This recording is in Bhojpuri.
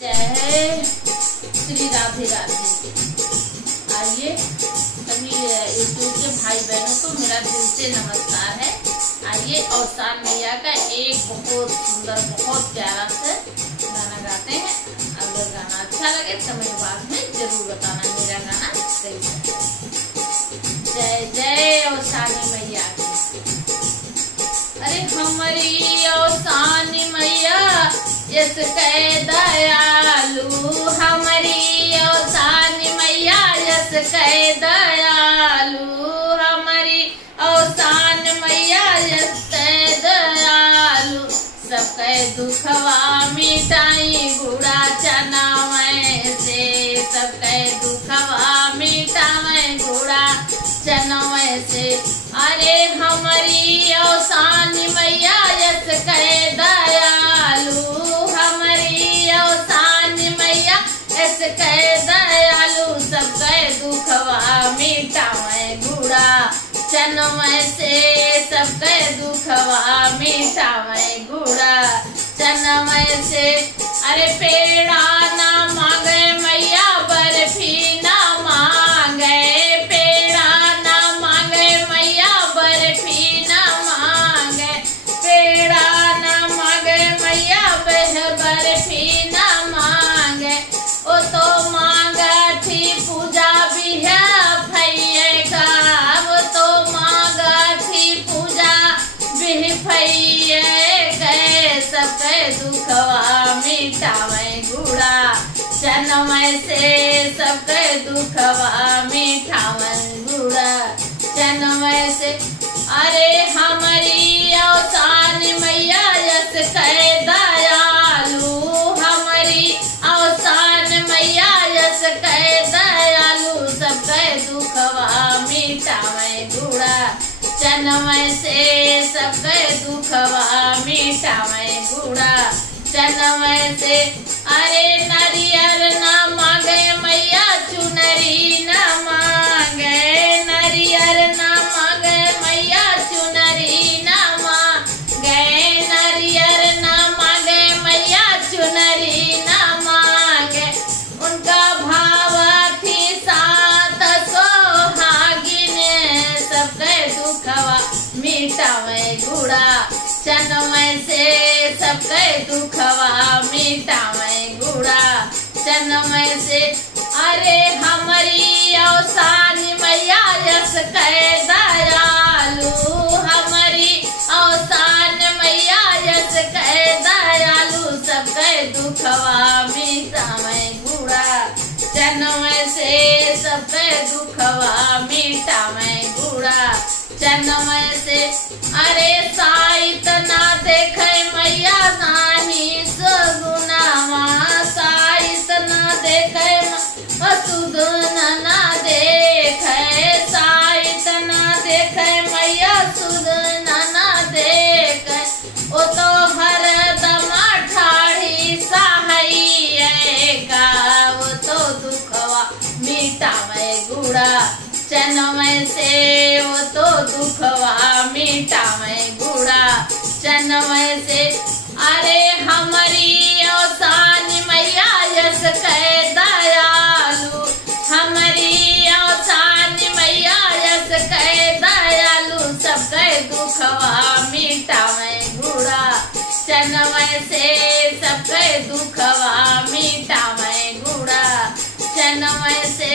जय श्री राधे राधे। आइए सभी यूट्यूब के भाई बहनों को मेरा दिल से नमस्कार है। आइए औसान मैया का एक बहुत सुंदर बहुत प्यारा से गाना गाते हैं। अगर गाना अच्छा लगे तो मेरे बाद में जरूर बताना मेरा गाना कैसा है। जय जय औसानी मैया की। अरे हमारी औसानी मैया यस कह दयालु, हमारी औसानी मैया यस कह दयालु, हमारी औसान मैया यस कह दयालु। सबके दुखवा मिटाई गुड़ा चनावे से, सबके दुखवा मिटावे गुड़ा चनावे से। अरे हमारी औसानी मैया यस कह दयालु, हमारी औसानी मैया यस कह दयालु। सबके दुखवा मिटावे गुड़ा चनावे से, सबके दुखवा मिटावे गुड़ा चनावे से। अरे पेड़ा ना मांगे मैया बर्फी ना मांगे, पेड़ा ना मांगे मैया बर्फी ना मांगे, पेड़ा ना मांगे मैया बर्फी ना मांगे। ओ तो मांगा थी पूजा भी है भैया का, वो तो मांगा थी पूजा भी भैया के। सबके दुखवा मिटावे गुड़ा चनमय से, सबके दुखवा मिटावे गुड़ा चनमय से। अरे हमारी औसानी मैया यस कह दयालु, हमारी औसान मैया यस कह दयालु। सबके दुखवा मिटावे गुड़ा चनमय से, सबके दुखवा मिटावे गुड़ा चनमय से। अरे नारियल ना मांगे मैया चुनरी ना मांगे, नारियल ना मांगे मैया चुनरी ना मांगे, नारियल ना मांगे मैया चुनरी ना मांगे। उनका भाव थी सात सोहागिन, सबके दुखवा मिटावे गुड़ा चनमय से, सबके दुखवा मिटावे गुड़ा चनमय से। अरे हमारी औसानी मैया यस कह दयालु, हमारी औसान मैया यस कह दयालु। सबके दुखवा मिटावे गुड़ा चनमय से, सबके दुखवा मिटावे गुड़ा चनमय से। अरे साइत ना देखे मैया नाही सुगुनावा, साइत ना देखे सुगुन ना देखे, साइत ना देखे मैया सुगुन ना देखे। ओ तो हरदम ठाड़ी सहाय का, वो तो दुखवा मिटावे गुड़ा चनमय से, वो तो दुखवा मिटावे गुड़ा चनमय से। अरे हमारी औसानी मैया यस कह दयालु, हमारी औसानी मैया यस कह दयालु। सबके दुखवा मिटावे गुड़ा चनमय से, सबके दुखवा मिटावे गुड़ा चनमय से।